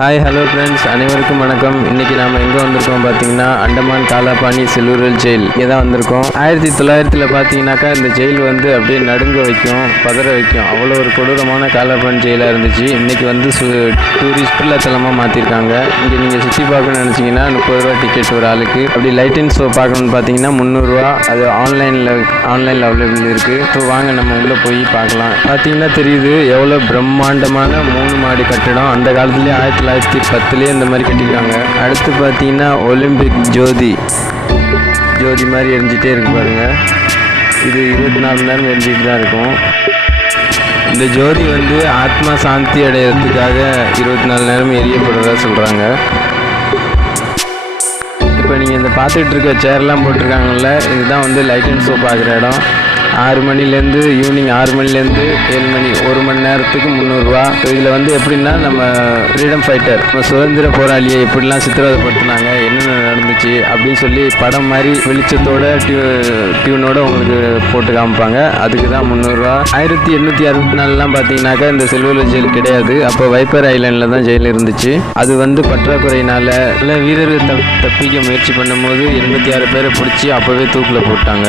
Hi hello friends, அனைவருக்கும் வணக்கம். இன்றைக்கி நாம் எங்கே வந்திருக்கோம் பார்த்தீங்கன்னா, அண்டமான் காலாபாணி செல்லூரல் ஜெயில் இங்கே தான் வந்திருக்கோம். 1900 பார்த்தீங்கன்னாக்கா இந்த ஜெயில் வந்து அப்படியே நடுங்க வைக்கும், பதற வைக்கும். அவ்வளோ ஒரு கொடூரமான காலாபாணி ஜெயிலாக இருந்துச்சு. இன்றைக்கி வந்து டூரிஸ்ட் சுற்றுலாத்தலமாக மாற்றிருக்காங்க. இங்கே நீங்கள் சுற்றி பார்க்கணும்னு நினச்சிங்கன்னா 30 ரூபா டிக்கெட் ஒரு ஆளுக்கு. அப்படி லைட் அண்ட் ஷோ பார்க்கணுன்னு பார்த்தீங்கன்னா 300 ரூபா. அது ஆன்லைனில் அவைலபிள் இருக்குது. ஸோ வாங்க நம்ம உள்ளே போய் பார்க்கலாம். பார்த்தீங்கன்னா தெரியுது எவ்வளோ பிரம்மாண்டமான 3 மாடி கட்டிடம். அந்த காலத்துலேயே 1910 இந்த மாதிரி கட்டியிருக்காங்க. அடுத்து பார்த்தீங்கன்னா ஒலிம்பிக் ஜோதி மாதிரி எரிஞ்சிட்டே இருக்கு பாருங்க. இது 24 மணி நேரம் எரிஞ்சிட்டு தான் இருக்கும். இந்த ஜோதி வந்து ஆத்மா சாந்தி அடையிறதுக்காக 24 நேரம் எரியப்படுறதா சொல்கிறாங்க. இப்போ நீங்கள் இந்த பார்த்துட்டு இருக்க சேர்லாம் போட்டிருக்காங்கல்ல, இதுதான் வந்து லைட் அண்ட் ஷோ பார்க்குற இடம். 6 மணிலேருந்து ஈவினிங் 6 மணிலேருந்து 7 மணி 1 மணி நேரத்துக்கு 300 ரூபா. இதில் வந்து எப்படின்னா நம்ம ஃப்ரீடம் ஃபைட்டர், நம்ம சுதந்திர போராளியை எப்படிலாம் சித்திரவதைப்படுத்தினாங்க, என்னென்ன நடந்துச்சு அப்படின்னு சொல்லி படம் மாதிரி வெளிச்சத்தோட டியூனோட உங்களுக்கு போட்டு காமிப்பாங்க. அதுக்கு தான் 300 ரூபா. 1864 பார்த்தீங்கன்னாக்கா இந்த செல்லூரல் ஜெயில் கிடையாது. அப்போ வைப்பர் ஐலாண்டில் தான் ஜெயில் இருந்துச்சு. அது வந்து பற்றாக்குறையினால நல்ல வீரர்கள் தப்பிக்க முயற்சி பண்ணும்போது 86 பேரை பிடிச்சி அப்போவே தூக்கில் போட்டாங்க.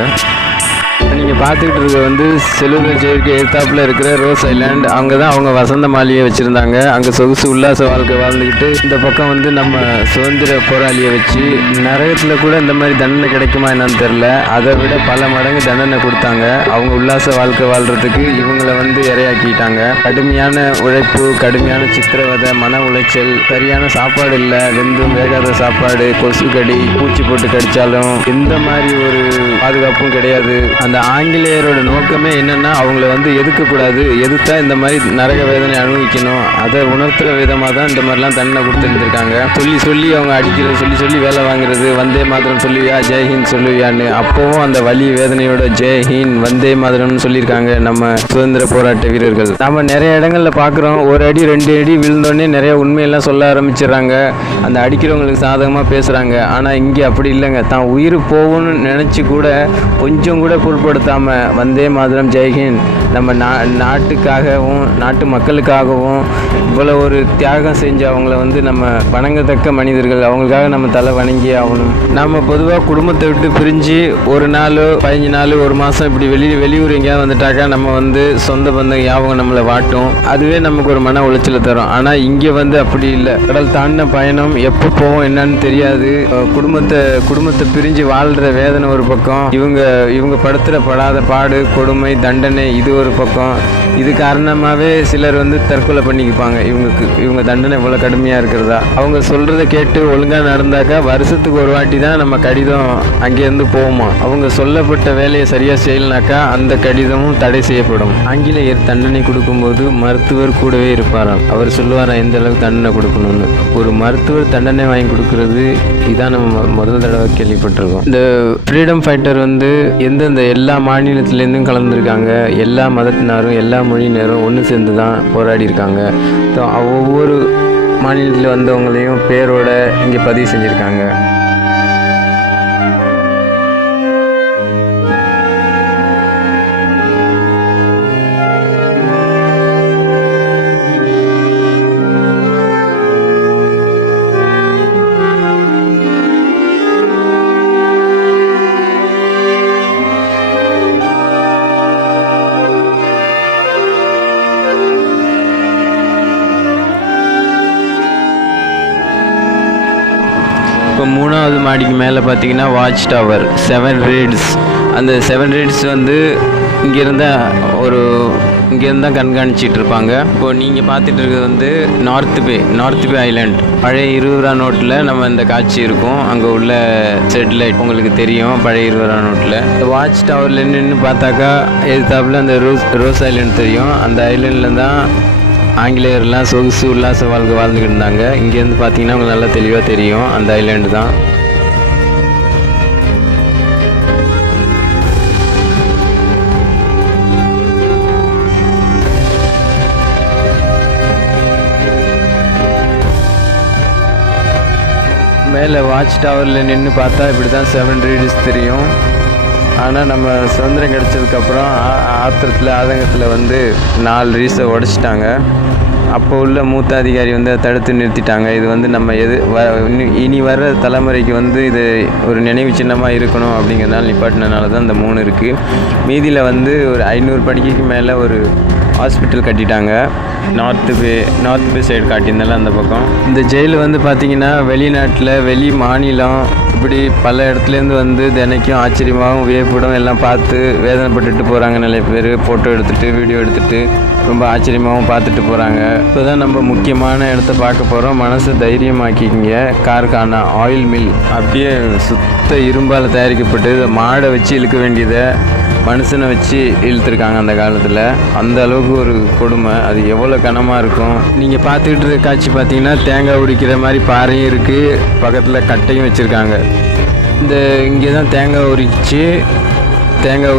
நீங்கள் பார்த்துக்கிட்டு இருக்க வந்து செல்லூரல் ஜெயிலுக்கு எதிர்த்தாப்பில் இருக்கிற ரோஸ் ஐலாண்ட். அங்கே தான் அவங்க வசந்த மாளிகையை வச்சுருந்தாங்க. அங்கே சொகுசு உல்லாச வாழ்க்கை வாழ்ந்துக்கிட்டு இந்த பக்கம் வந்து நம்ம சுதந்திர போராளியை வச்சு நரகத்தில் கூட இந்த மாதிரி தண்டனை கிடைக்குமா என்னன்னு தெரில. அதை விட பல மடங்கு தண்டனை கொடுத்தாங்க. அவங்க உல்லாச வாழ்க்கை வாழ்கிறதுக்கு இவங்களை வந்து இரையாக்கிட்டாங்க. கடுமையான உழைப்பு, கடுமையான சித்திரவதை, மன உளைச்சல், சரியான சாப்பாடு இல்லை, வெந்தும் வேகாத சாப்பாடு, கொசு கடி, பூச்சி போட்டு கடித்தாலும் எந்த மாதிரி ஒரு பாதுகாப்பும் கிடையாது. அந்த ஆங்கிலேயரோட நோக்கமே என்னன்னா அவங்கள வந்து எதுக்கக்கூடாது, எதுத்தா இந்த மாதிரி நரக வேதனை அனுபவிக்கணும், அதை உணர்த்துற விதமாக தான் இந்த மாதிரிலாம் தண்டனை கொடுத்துருந்துருக்காங்க. சொல்லி அவங்க அடிக்கிறது, சொல்லி வேலை வாங்குறது, வந்தே மாதரம் சொல்லுவியா, ஜெய்ஹிந்த் சொல்லுவியான்னு. அப்போவும் அந்த வலி வேதனையோட ஜெய்ஹிந்த் வந்தே மாதரம்னு சொல்லியிருக்காங்க நம்ம சுதந்திர போராட்ட வீரர்கள். நம்ம நிறைய இடங்களில் பார்க்குறோம், 1 அடி 2 அடி விழுந்தோடனே நிறைய உண்மையெல்லாம் சொல்ல ஆரம்பிச்சிடுறாங்க. அந்த அடிக்கிறவங்களுக்கு சாதகமாக பேசுகிறாங்க. ஆனால் இங்கே அப்படி இல்லைங்க. தான் உயிர் போகும்னு நினச்சி கூட கொஞ்சம் கூட பொருட்படுத்தாமல் வந்தே மாதரம் ஜெய்ஹிந்த், நம்ம நாட்டுக்காகவும் நாட்டு மக்களுக்காகவும் இவ்வளோ ஒரு தியாகம் செஞ்சு அவங்கள வந்து நம்ம வணங்கத்தக்க மனிதர்கள். அவங்களுக்காக நம்ம தலை வணங்கி ஆகணும். நம்ம பொதுவாக குடும்பத்தை விட்டு பிரிஞ்சு 1 நாள் 15 நாள் 1 மாதம் இப்படி வெளியூர் எங்கேயாவது வந்துட்டாக்கா நம்ம வந்து சொந்த பந்தம் ஞாபகம் நம்மளை வாட்டும். அதுவே நமக்கு ஒரு மன உளைச்சலை தரும். ஆனால் இங்கே வந்து அப்படி இல்லை. கடல் தாண்டின பயணம், எப்போ போவோம் என்னன்னு தெரியாது. குடும்பத்தை பிரிஞ்சு வாழ்கிற வேதனை ஒரு பக்கம், இவங்க படாத பாடு, கொடுமை, தண்டனை இது ஒரு பக்கம். இது காரணமாகவே சிலர் வந்து தற்கொலை பண்ணிக்குப்பாங்க. இவங்க தண்டனை இவ்வளோ கடுமையாக இருக்கிறதா. அவங்க சொல்கிறத கேட்டு ஒழுங்காக நடந்தாக்கா வருஷத்துக்கு ஒரு வாட்டி தான் நம்ம கடிதம் அங்கேருந்து போவோமா. அவங்க சொல்லப்பட்ட வேலையை சரியாக செய்யலனாக்கா அந்த கடிதமும் தடை செய்யப்படும். ஆங்கிலேயர் தண்டனை கொடுக்கும்போது மருத்துவர் கூடவே இருப்பாராம். அவர் சொல்லுவாரா எந்த அளவுக்கு தண்டனை கொடுக்கணும்னு. ஒரு மருத்துவர் தண்டனை வாங்கி கொடுக்கறது இதான் நம்ம முதல் தடவை கேள்விப்பட்டிருக்கோம். இந்த ஃப்ரீடம் ஃபைட்டர் வந்து எந்தெந்த எல்லா மாநிலத்திலேருந்தும் கலந்துருக்காங்க. எல்லா மதத்தினரும் எல்லா மொழியினரும் ஒன்று சேர்ந்து தான் போராடி இருக்காங்க. ஒவ்வொரு மாநிலத்தில் வந்தவங்களையும் பேரோட இங்கே பதிவு செஞ்சுருக்காங்க. இப்போ 3வது மாடிக்கு மேலே பார்த்தீங்கன்னா வாட்ச் டவர் 7 ரீட்ஸ். அந்த 7 ரீட்ஸ் வந்து இங்கேருந்து தான் கண்காணிச்சிட்டு இருப்பாங்க. இப்போது நீங்கள் பார்த்துட்டு இருக்கிறது வந்து நார்த் பே ஐலாண்ட். பழைய 20 ரூபா நோட்டில் நம்ம இந்த காட்சி இருக்கும். அங்கே உள்ள செட்லைட் உங்களுக்கு தெரியும் பழைய 20 ரூபா நோட்டில். இந்த வாட்ச் டவரில் நின்று பார்த்தாக்கா எதிர்த்தாப்பில் அந்த ரோஸ் ஐலாண்ட் தெரியும். அந்த ஐலாண்டில் தான் ஆங்கிலேயர்லாம் சொகுசு உல்லாச வாழ்க்கை வாழ்ந்துக்கிட்டு இருந்தாங்க. இங்கேருந்து பார்த்தீங்கன்னா உங்களுக்கு நல்லா தெளிவாக தெரியும் அந்த ஐலாண்டு தான். மேலே வாட்ச் டவரில் நின்று பார்த்தா இப்படி தான் 7 ரீட்ஸ் தெரியும். ஆனால் நம்ம சுதந்திரம் கிடச்சதுக்கப்புறம் ஆத்திரத்தில் ஆதங்கத்தில் வந்து 4 ரீஸை உடைச்சிட்டாங்க. அப்போ உள்ள மூத்த அதிகாரி வந்து அதை தடுத்து நிறுத்திட்டாங்க. இது வந்து நம்ம இனி வர்ற தலைமுறைக்கு வந்து இது ஒரு நினைவு சின்னமாக இருக்கணும் அப்படிங்கிறதுனால நிப்பாட்டினால தான் இந்த 3 இருக்குது. மீதியில் வந்து ஒரு 500 படிக்கைக்கு மேலே ஒரு ஹாஸ்பிட்டல் கட்டிட்டாங்க. நார்த்து பே சைடு காட்டியிருந்தால அந்த பக்கம். இந்த ஜெயில் வந்து பார்த்திங்கன்னா வெளிநாட்டில் வெளி மாநிலம் இப்படி பல இடத்துலேருந்து வந்து தினைக்கும் ஆச்சரியமாகவும் வியப்படும் எல்லாம் பார்த்து வேதனைப்பட்டுட்டு போகிறாங்க. நிறைய பேர் ஃபோட்டோ எடுத்துகிட்டு வீடியோ எடுத்துகிட்டு ரொம்ப ஆச்சரியமாகவும் பார்த்துட்டு போகிறாங்க. இப்போ தான் நம்ம முக்கியமான இடத்த பார்க்க போகிறோம். மனசை தைரியமாக்கிக்கிங்க. கார்கானா ஆயில் மில் அப்படியே சுத்த இரும்பால் தயாரிக்கப்பட்டு மாடை வச்சு இழுக்க வேண்டியதை மனுஷனை வச்சு இழுத்துருக்காங்க அந்த காலத்தில். அந்த அளவுக்கு ஒரு கொடுமை. அது எவ்வளோ கனமாக இருக்கும். நீங்கள் பார்த்துக்கிட்டு இருக்க காட்சி பார்த்தீங்கன்னா தேங்காய் உரிக்கிற மாதிரி பாறையும் இருக்குது, பக்கத்தில் கட்டையும் வச்சுருக்காங்க. இங்கே தான் தேங்காய்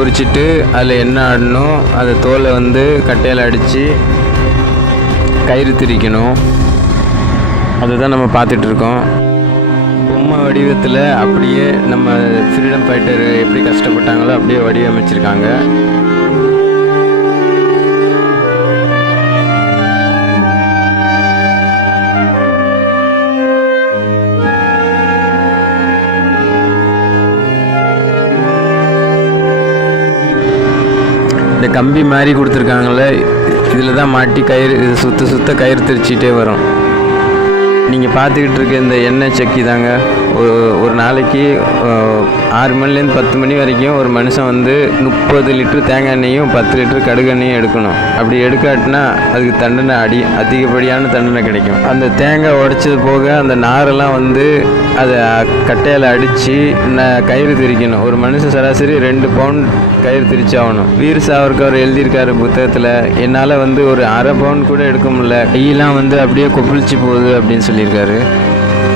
உரிச்சிட்டு அதில் எண்ணெய் ஆடணும். அதை தோலை வந்து கட்டையில் அடித்து கயிறு திரிக்கணும். அதுதான் நம்ம பார்த்துட்ருக்கோம். பொம்மை வடிவத்தில் அப்படியே நம்ம ஃப்ரீடம் ஃபைட்டர் எப்படி கஷ்டப்பட்டாங்களோ அப்படியே வடிவமைச்சிருக்காங்க. இந்த கம்பி மாதிரி கொடுத்துருக்காங்களே, இதில் தான் மாட்டி கயிறு இது சுத்த கயிறு திரிச்சிட்டே வரும். நீங்கள் பார்த்துக்கிட்டு இருக்க இந்த எண்ணெய் சக்கி தாங்க ஒரு நாளைக்கு 6 மணிலேருந்து 10 மணி வரைக்கும் ஒரு மனுஷன் வந்து 30 லிட்டர் தேங்காய் எண்ணெயும் 10 லிட்டர் கடுகு எண்ணெயும் எடுக்கணும். அப்படி எடுக்காட்டினா அதுக்கு தண்டனை அதிகப்படியான தண்டனை கிடைக்கும். அந்த தேங்காய் உடைச்சது போக அந்த நாரெல்லாம் வந்து அதை கட்டையில் அடித்து கயிறு திரிக்கணும். ஒரு மனுஷன் சராசரி 2 பவுண்ட் கயிறு திரிச்சாகணும். வீர் சாவர்கர் எழுதியிருக்காரு புத்தகத்தில், என்னால் வந்து ஒரு 1/2 பவுண்ட் கூட எடுக்க முடியல, கையெல்லாம் வந்து அப்படியே கொப்பளிச்சு போகுது அப்படின்னு சொல்லியிருக்காரு.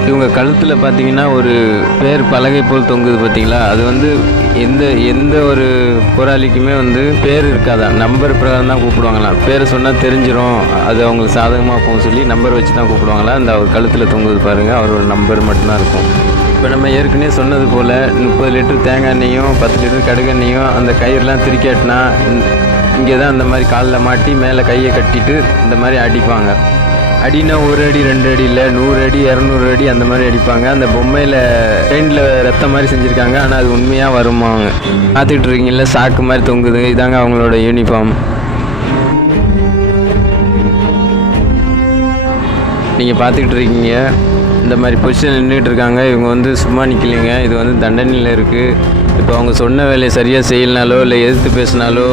இவங்க கழுத்தில் பார்த்தீங்கன்னா ஒரு பேர் பலகை போல் தொங்குது பார்த்தீங்களா, அது வந்து எந்த ஒரு போராளிக்குமே வந்து பேர் இருக்காதான், நம்பர் பிரகாரம் தான் கூப்பிடுவாங்களாம். பேரை சொன்னால் தெரிஞ்சிடும், அது அவங்களுக்கு சாதகமாக போகும் சொல்லி நம்பர் வச்சு தான் கூப்பிடுவாங்களாம். அந்த அவர் கழுத்தில் தொங்குது பாருங்கள், அவரோட நம்பர் மட்டும்தான் இருக்கும். இப்போ நம்ம ஏற்கனவே சொன்னது போல் 30 லிட்டர் தேங்காய் எண்ணெயும் 10 லிட்டர் கடுகு எண்ணெயும் அந்த கயிறுலாம் திரிக்காட்டினா இங்கே தான் அந்த மாதிரி காலில் மாட்டி மேலே கையை கட்டிட்டு இந்த மாதிரி அடிப்பாங்க. அடினா 1 அடி 2 அடி இல்லை, 100 அடி 200 அடி அந்த மாதிரி அடிப்பாங்க. அந்த பொம்மையில் பெயிண்டில் ரத்தம் மாதிரி செஞ்சுருக்காங்க, ஆனால் அது உண்மையாக வருமாங்க. பார்த்துக்கிட்டு இருக்கீங்களா, சாக்கு மாதிரி தொங்குது. இதாங்க அவங்களோட யூனிஃபார்ம். நீங்கள் பார்த்துக்கிட்டு இருக்கீங்க, இந்த மாதிரி பொசிஷன் நின்றுட்டு இருக்காங்க. இவங்க வந்து சும்மா நிற்கலைங்க, இது வந்து தண்டனையில் இருக்குது. இப்போ அவங்க சொன்ன வேலையை சரியாக செய்யலனாலோ இல்லை எதிர்த்து பேசினாலோ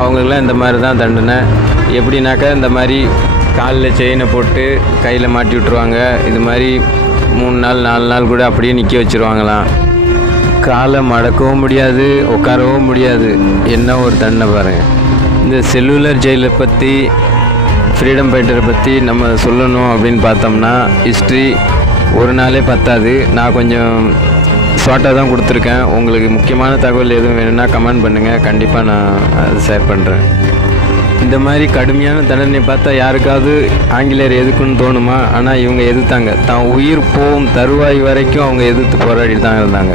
அவங்களுக்குலாம் இந்த மாதிரி தான் தண்டனை. எப்படின்னாக்கா இந்த மாதிரி காலில் செயினை போட்டு கையில் மாட்டி விட்ருவாங்க. இது மாதிரி 3 நாள் 4 நாள் கூட அப்படியே நிற்க வச்சுருவாங்களாம். காலை மடக்கவும் முடியாது, உட்காரவும் முடியாது. என்ன ஒரு தண்டனை பாருங்கள். இந்த செல்லுலர் ஜெயிலை பற்றி, ஃப்ரீடம் ஃபைட்டரை பற்றி நம்ம சொல்லணும் அப்படின்னு பார்த்தோம்னா ஹிஸ்ட்ரி ஒரு நாளே பத்தாது. நான் கொஞ்சம் ஷார்ட்டாக தான் கொடுத்துருக்கேன். உங்களுக்கு முக்கியமான தகவல் எதுவும் வேணும்னா கமெண்ட் பண்ணுங்கள், கண்டிப்பாக நான் அதை ஷேர் பண்ணுறேன். இந்த மாதிரி கடுமையான தண்டனை பார்த்தா யாருக்காவது ஆங்கிலேயர் எதுக்குன்னு தோணுமா? ஆனால் இவங்க எதிர்த்தாங்க. தான் உயிர் போகும் தருவாய் வரைக்கும் அவங்க எதிர்த்து போராடிட்டு தான் இருந்தாங்க.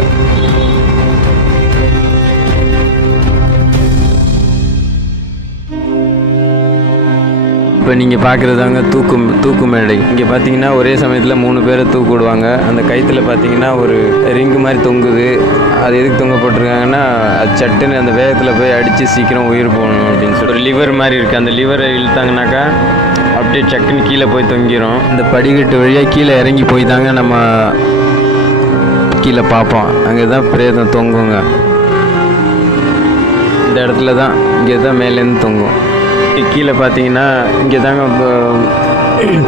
இப்போ நீங்கள் பார்க்குறதாங்க தூக்கு மேடை. இங்கே பார்த்தீங்கன்னா ஒரே சமயத்தில் 3 பேரை தூக்கு விடுவாங்க. அந்த கயிற்றுல பார்த்தீங்கன்னா ஒரு ரிங்கு மாதிரி தொங்குது. அது எதுக்கு தொங்க போட்டிருக்காங்கன்னா, அது சட்டுன்னு அந்த வேகத்தில் போய் அடித்து சீக்கிரம் உயிர் போகணும் அப்படின்னு சொல்லி. ஒரு லிவர் மாதிரி இருக்குது, அந்த லிவரை இழுத்தாங்கனாக்கா அப்படியே சக்குன்னு கீழே போய் தொங்கிடும். இந்த படிக்கட்டு வழியாக கீழே இறங்கி போய் தாங்க நம்ம கீழே பார்ப்போம். அங்கே தான் பிரேதம் தொங்குங்க. இந்த இடத்துல தான், இங்கே தான் மேலேருந்து தொங்கும். கீழே பார்த்தீங்கன்னா இங்கே தாங்க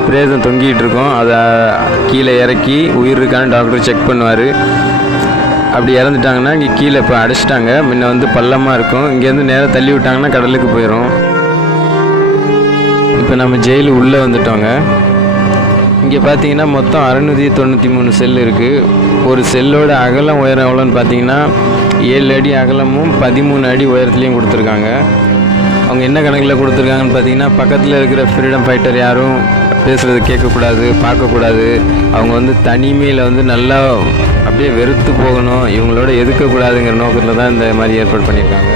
பிரேதம் தொங்கிட்டு இருக்கோம். அதை கீழே இறக்கி உயிர் இருக்கான்னு டாக்டர் செக் பண்ணுவார். அப்படி இறந்துட்டாங்கன்னா இங்கே கீழே இப்போ அடைச்சிட்டாங்க. முன்ன வந்து பள்ளமாக இருக்கும், இங்கேருந்து நேராக தள்ளி விட்டாங்கன்னா கடலுக்கு போயிடும். இப்போ நம்ம ஜெயிலு உள்ளே வந்துட்டோங்க. இங்கே பார்த்தீங்கன்னா மொத்தம் 693 செல் இருக்குது. ஒரு செல்லோட அகலம் உயரம் எவ்வளோன்னு பார்த்தீங்கன்னா 7 அடி அகலமும் 13 அடி உயரத்துலேயும் கொடுத்துருக்காங்க. அவங்க என்ன கணக்கில் கொடுத்துருக்காங்கன்னு பார்த்தீங்கன்னா, பக்கத்தில் இருக்கிற ஃப்ரீடம் ஃபைட்டர் யாரும் பேசுகிறது கேட்கக்கூடாது, பார்க்கக்கூடாது. அவங்க வந்து தனிமையில் வந்து நல்லா அப்படியே வெறுத்து போகணும், இவங்களோட எதிர்க்கக்கூடாதுங்கிற நோக்கத்தில் தான் இந்த மாதிரி ஏற்பாடு பண்ணியிருக்காங்க.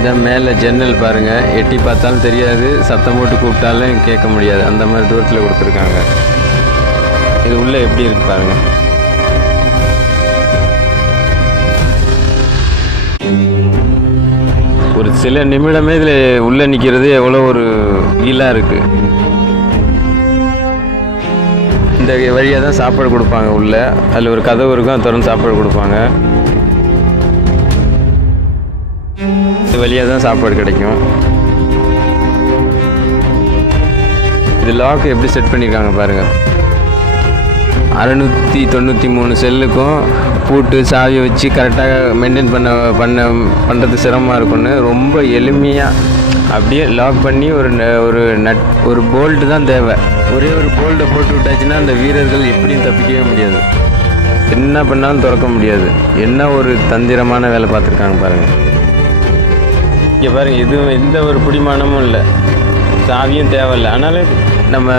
இந்த மேலே ஜன்னல் பாருங்கள், எட்டி பார்த்தாலும் தெரியாது, சத்தம் போட்டு கூப்பிட்டாலும் கேட்க முடியாது, அந்த மாதிரி தூரத்தில் கொடுத்துருக்காங்க. இது உள்ளே எப்படி இருக்கு பாருங்கள். ஒரு சில நிமிடமே இதில் உள்ளே நிற்கிறது எவ்வளோ ஒரு ஃபீலாக இருக்குது. இந்த வழியாக தான் சாப்பாடு கொடுப்பாங்க உள்ளே. அதில் ஒரு கதவு இருக்கும், அது திறந்து சாப்பாடு கொடுப்பாங்க. இந்த வழியாக தான் சாப்பாடு கிடைக்கும். இது லாக் எப்படி செட் பண்ணியிருக்காங்க பாருங்கள். 693 செல்லுக்கும் பூட்டு சாவி வச்சு கரெக்டாக மெயின்டைன் பண்ணுறது சிரமமாக இருக்குன்னு ரொம்ப எளிமையாக அப்படியே லாக் பண்ணி ஒரு போல்ட்டு தான் தேவை. ஒரே ஒரு போல்ட்டை போட்டு விட்டாச்சுன்னா அந்த வீரர்கள் எப்படியும் தப்பிக்கவே முடியாது. என்ன பண்ணாலும் திறக்க முடியாது. என்ன ஒரு தந்திரமான வேலை பார்த்துருக்காங்க பாருங்கள். இங்கே பாருங்கள், இது எந்த ஒரு பிடிமானமும் இல்லை, சாவியும் தேவையில்லை. ஆனாலும் நம்ம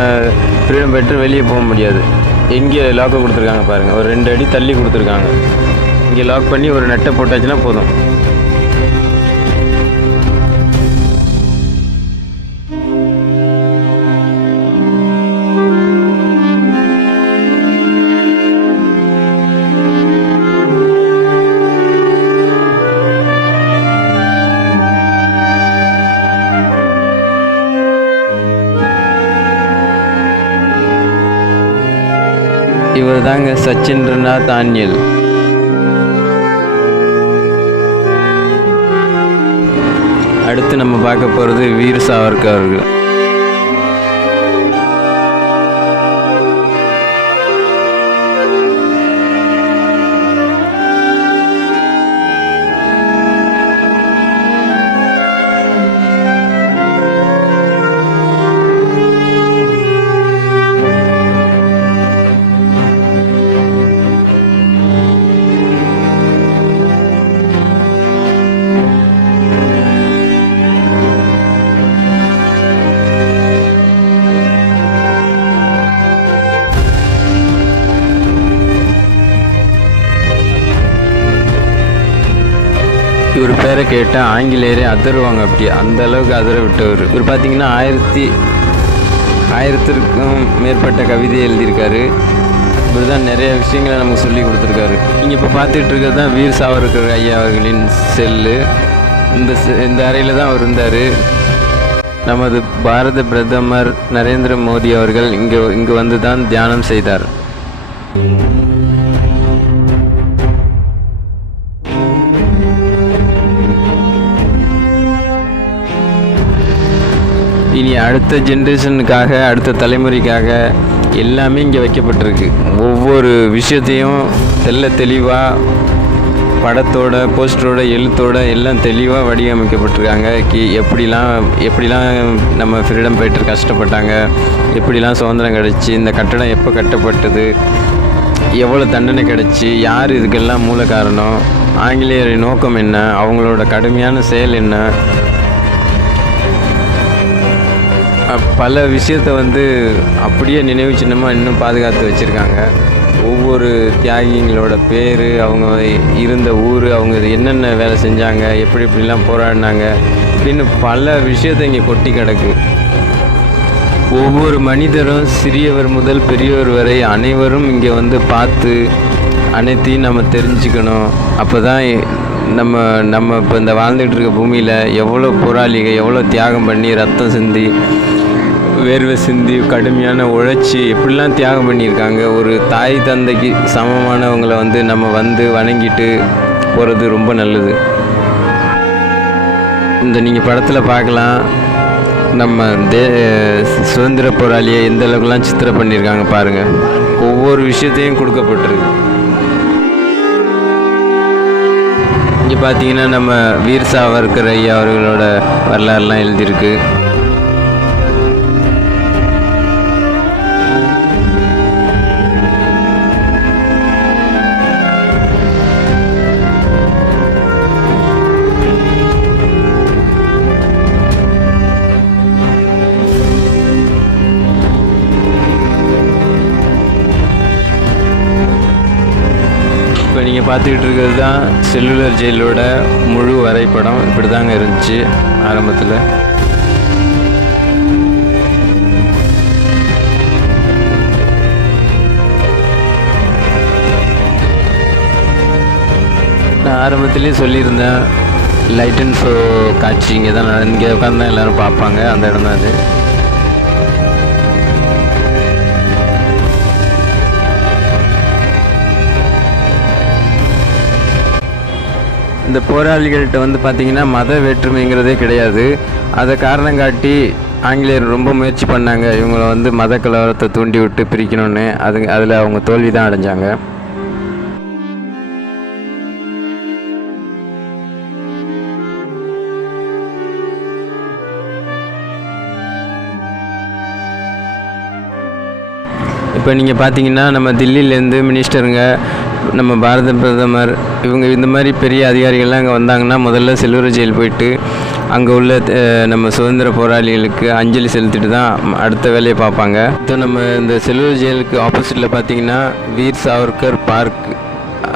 ஃப்ரீடம் பெற்று வெளியே போக முடியாது. எங்கே லாக்கை கொடுத்துருக்காங்க பாருங்கள், ஒரு 2 அடி தள்ளி கொடுத்துருக்காங்க. இங்கே லாக் பண்ணி ஒரு நெட்டை போட்டாச்சுன்னா போதும். இவர் தாங்க சச்சிந்திரநாத் தானியல். அடுத்து நம்ம பார்க்க போகிறது வீர் சாவர்கர் அவர்கள். இவர் பேரை கேட்டால் ஆங்கிலேயரே அதிருவாங்க. அப்படி அந்த அளவுக்கு அதிர விட்டவர். இவர் பார்த்திங்கன்னா 1000க்கும் மேற்பட்ட கவிதை எழுதியிருக்காரு. இவர் தான் நிறைய விஷயங்களை நமக்கு சொல்லி கொடுத்துருக்காரு. நீங்கள் இப்போ பார்த்துட்டு இருக்கிறது தான் வீர் சாவர்கர் ஐயா அவர்களின் செல்லு. இந்த அறையில் தான் அவர் இருந்தார். நமது பாரத பிரதமர் நரேந்திர மோடி அவர்கள் இங்கு வந்து தான் தியானம் செய்தார். இனி அடுத்த ஜென்ரேஷனுக்காக, அடுத்த தலைமுறைக்காக எல்லாமே இங்கே வைக்கப்பட்டிருக்கு. ஒவ்வொரு விஷயத்தையும் தெளிவாக படத்தோட, போஸ்டரோட, எழுத்தோட எல்லாம் தெளிவாக வடிவமைக்கப்பட்டிருக்காங்க. எப்படிலாம் நம்ம ஃப்ரீடம் ஃபைட்டர் கஷ்டப்பட்டாங்க, எப்படிலாம் சுதந்திரம் கிடச்சி, இந்த கட்டடம் எப்போ கட்டப்பட்டது, எவ்வளோ தண்டனை கிடச்சி, யார் இதுக்கெல்லாம் மூல காரணம், ஆங்கிலேயரின் நோக்கம் என்ன, அவங்களோட கடுமையான செயல் என்ன, பல விஷயத்தை அப்படியே நினைவு சின்னமாக இன்னும் பாதுகாத்து வச்சுருக்காங்க. ஒவ்வொரு தியாகிங்களோட பேர், அவங்க இருந்த ஊர், அவங்க என்னென்ன வேலை செஞ்சாங்க, எப்படிலாம் போராடினாங்க அப்படின்னு பல விஷயத்தை இங்கே கொட்டி கிடக்கு. ஒவ்வொரு மனிதரும், சிறியவர் முதல் பெரியவர் வரை அனைவரும் இங்கே பார்த்து அனைத்தையும் நம்ம தெரிஞ்சுக்கணும். அப்போ தான் நம்ம இப்போ இந்த வாழ்ந்துகிட்டு இருக்க பூமியில் எவ்வளோ போராளிகள் எவ்வளோ தியாகம் பண்ணி, ரத்தம் சிந்தி, வேர்வை சிந்தி, கடுமையான உழைச்சி எப்படிலாம் தியாகம் பண்ணியிருக்காங்க. ஒரு தாய் தந்தைக்கு சமமானவங்களை நம்ம வணங்கிட்டு போகிறது ரொம்ப நல்லது. நீங்கள் படத்தில் பார்க்கலாம், நம்ம சுதந்திர போராளியை எந்த அளவுக்குலாம் சித்திரம் பண்ணியிருக்காங்க பாருங்கள். ஒவ்வொரு விஷயத்தையும் கொடுக்கப்பட்டிருக்கு. இங்கே பார்த்தீங்கன்னா நம்ம வீர் சாவர்கர் ஐயா அவர்களோட வரலாறுலாம் எழுதியிருக்கு. இப்போ நீங்கள் பார்த்துக்கிட்டு இருக்கிறது தான் செல்லுலர் ஜெயிலோட முழு வரைபடம். இப்படி தாங்க இருந்துச்சு ஆரம்பத்தில். நான் ஆரம்பத்துலேயே சொல்லியிருந்தேன், லைட் அண்ட் ஷோ காட்சி இங்கே தான் இங்கே உட்காந்து தான் எல்லோரும் பார்ப்பாங்க. அந்த இடம் தான் அது. இந்த போராளிகள்கிட்ட வந்து பார்த்திங்கன்னா மத வேற்றுமைங்கிறதே கிடையாது. அதை காரணம் காட்டி ஆங்கிலேயர் ரொம்ப முயற்சி பண்ணாங்க இவங்களை வந்து மத கலவரத்தை தூண்டி விட்டு பிரிக்கணும்னு. அதில் அவங்க தோல்வி தான் அடைஞ்சாங்க. இப்போ நீங்கள் பார்த்தீங்கன்னா நம்ம தில்லியிலேருந்து மினிஸ்டருங்க, நம்ம பாரத பிரதமர், இவங்க இந்த மாதிரி பெரிய அதிகாரிகள்லாம் அங்கே வந்தாங்கன்னா முதல்ல செல்லுலர் ஜெயில் போயிட்டு அங்கே உள்ள நம்ம சுதந்திர போராளிகளுக்கு அஞ்சலி செலுத்திட்டு தான் அடுத்த வேலையை பார்ப்பாங்க. இப்போ நம்ம இந்த செல்லுலர் ஜெயிலுக்கு ஆப்போசிட்டில் பார்த்தீங்கன்னா வீர் சாவர்கர் பார்க்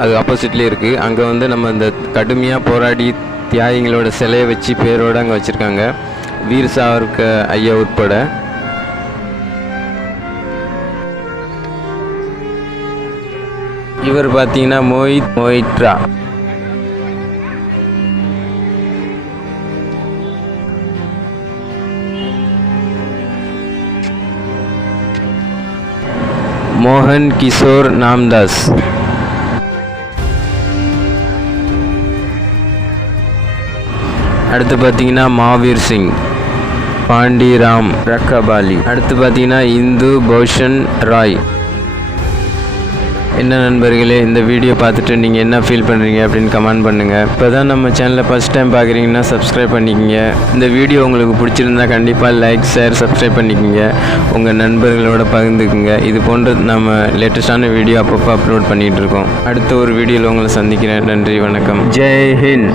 அது ஆப்போசிட்லேயே இருக்குது. அங்கே வந்து நம்ம இந்த கடுமையாக போராடி தியாகிகளோட சிலையை வச்சு பேரோடு அங்கே வச்சுருக்காங்க, வீர் சாவர்கர் ஐயா உட்பட. இவர் பார்த்தீங்கன்னா மொய்த்ரா. மோகன் கிஷோர் நாம்தாஸ். அடுத்து பார்த்தீங்கன்னா மாவீர் சிங், பாண்டிராம் ரக்கபாலி. அடுத்து பார்த்தீங்கன்னா இந்து பூஷன் ராய். என்ன நண்பர்களே, இந்த வீடியோ பார்த்துட்டு நீங்கள் என்ன ஃபீல் பண்ணுறீங்க அப்படின்னு கமெண்ட் பண்ணுங்கள். இப்போ தான் நம்ம சேனலை ஃபஸ்ட் டைம் பார்க்குறீங்கன்னா சப்ஸ்கிரைப் பண்ணிக்கோங்க. இந்த வீடியோ உங்களுக்கு பிடிச்சிருந்தா கண்டிப்பாக லைக், ஷேர், சப்ஸ்கிரைப் பண்ணிக்கோங்க. உங்கள் நண்பர்களோட பகிர்ந்துக்குங்க. இது போன்ற நம்ம லேட்டஸ்டான வீடியோ அப்பப்போ அப்லோட் பண்ணிகிட்டு இருக்கோம். அடுத்த ஒரு வீடியோவில் உங்களை சந்திக்கிறேன். நன்றி, வணக்கம். ஜெய் ஹிந்த்.